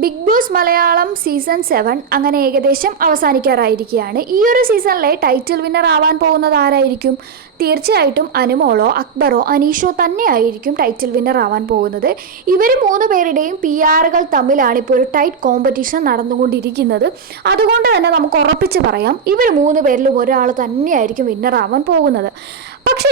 Bigg Boss Malayalam season seven അങ്ങനെ ഏകദേശം അവസാനിക്കാറായിരിക്കുകയാണ്. ഈ ഒരു സീസണിലെ ടൈറ്റിൽ വിന്നർ ആവാൻ പോകുന്നത് ആരായിരിക്കും? തീർച്ചയായിട്ടും അനുമോളോ അക്ബറോ അനീഷോ തന്നെയായിരിക്കും ടൈറ്റിൽ വിന്നർ ആവാൻ പോകുന്നത്. ഇവർ മൂന്ന് പേരുടെയും പി ആറുകൾ തമ്മിലാണ് ഇപ്പോൾ ഒരു ടൈറ്റ് കോമ്പറ്റീഷൻ നടന്നുകൊണ്ടിരിക്കുന്നത്. അതുകൊണ്ട് തന്നെ നമുക്ക് ഉറപ്പിച്ച് പറയാം ഇവർ മൂന്ന് പേരിലും ഒരാൾ തന്നെയായിരിക്കും വിന്നർ ആവാൻ പോകുന്നത്.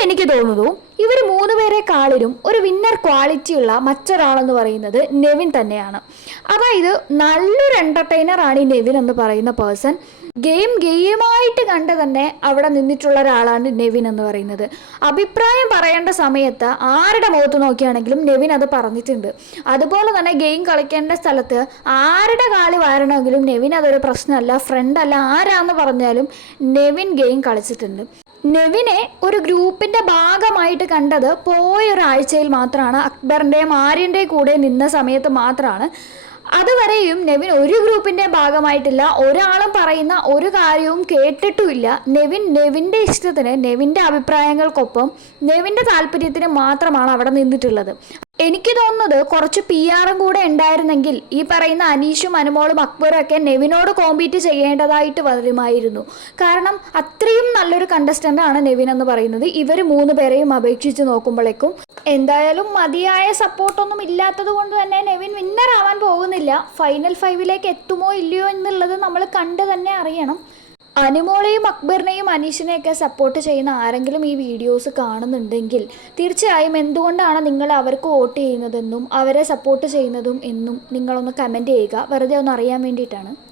എനിക്ക് തോന്നുന്നു ഇവർ മൂന്ന് പേരെക്കാളിലും ഒരു വിന്നർ ക്വാളിറ്റിയുള്ള മറ്റൊരാളെന്ന് പറയുന്നത് നെവിൻ തന്നെയാണ്. അതായത് നല്ലൊരു എന്റർടൈനറാണ് ഈ നെവിൻ എന്ന് പറയുന്ന പേഴ്സൺ ഗെയിം ഗെയിമായിട്ട് കണ്ട് തന്നെ അവിടെ നിന്നിട്ടുള്ള ഒരാളാണ് നെവിൻ എന്ന് പറയുന്നത്. അഭിപ്രായം പറയേണ്ട സമയത്ത് ആരുടെ മുഖത്ത് നോക്കിയാണെങ്കിലും നെവിൻ അത് പറഞ്ഞിട്ടുണ്ട്. അതുപോലെ തന്നെ ഗെയിം കളിക്കേണ്ട സ്ഥലത്ത് ആരുടെ കാൽ വാരണമെങ്കിലും നെവിൻ അതൊരു പ്രശ്നമല്ല ഫ്രണ്ടല്ല ആരാന്ന് പറഞ്ഞാലും നെവിൻ ഗെയിം കളിച്ചിട്ടുണ്ട്. നെവിനെ ഒരു ഗ്രൂപ്പിന്റെ ഭാഗമായിട്ട് കണ്ടത് പോയൊരാഴ്ചയിൽ മാത്രമാണ്. അക്ബറിന്റെയും ആര്യന്റെയും കൂടെ നിന്ന സമയത്ത് മാത്രമാണ്. അതുവരെയും നെവിൻ ഒരു ഗ്രൂപ്പിന്റെ ഭാഗമായിട്ടില്ല. ഒരാളും പറയുന്ന ഒരു കാര്യവും കേട്ടിട്ടുമില്ല. നെവിൻ നെവിന്റെ ഇഷ്ടത്തിന് നെവിന്റെ അഭിപ്രായങ്ങൾക്കൊപ്പം നെവിന്റെ താല്പര്യത്തിന് മാത്രമാണ് അവിടെ നിന്നിട്ടുള്ളത്. എനിക്ക് തോന്നുന്നത് കുറച്ച് പി ആറും കൂടെ ഉണ്ടായിരുന്നെങ്കിൽ ഈ പറയുന്ന അനീഷും അനുമോളും അക്ബറും ഒക്കെ നെവിനോട് കോമ്പീറ്റ് ചെയ്യേണ്ടതായിട്ട് വരുമായിരുന്നു. കാരണം അത്രയും നല്ലൊരു കണ്ടസ്റ്റന്റ് ആണ് നെവിൻ എന്ന് പറയുന്നത്. ഇവർ മൂന്ന് പേരെയും അപേക്ഷിച്ച് നോക്കുമ്പോഴേക്കും എന്തായാലും മതിയായ സപ്പോർട്ടൊന്നും ഇല്ലാത്തത് കൊണ്ട് തന്നെ നെവിൻ വിന്നർ ആവാൻ പോകുന്നില്ല. ഫൈനൽ ഫൈവിലേക്ക് എത്തുമോ ഇല്ലയോ എന്നുള്ളത് നമ്മൾ കണ്ട് തന്നെ അറിയണം. അനുമോളെയും അക്ബറിനെയും അനീഷിനെയൊക്കെ സപ്പോർട്ട് ചെയ്യുന്ന ആരെങ്കിലും ഈ വീഡിയോസ് കാണുന്നുണ്ടെങ്കിൽ തീർച്ചയായും എന്തുകൊണ്ടാണ് നിങ്ങൾ അവർക്ക് വോട്ട് ചെയ്യുന്നതെന്നും അവരെ സപ്പോർട്ട് ചെയ്യുന്നതും എന്നും നിങ്ങളൊന്ന് കമന്റ് ചെയ്യുക. വെറുതെ ഒന്ന് അറിയാൻ വേണ്ടിയിട്ടാണ്.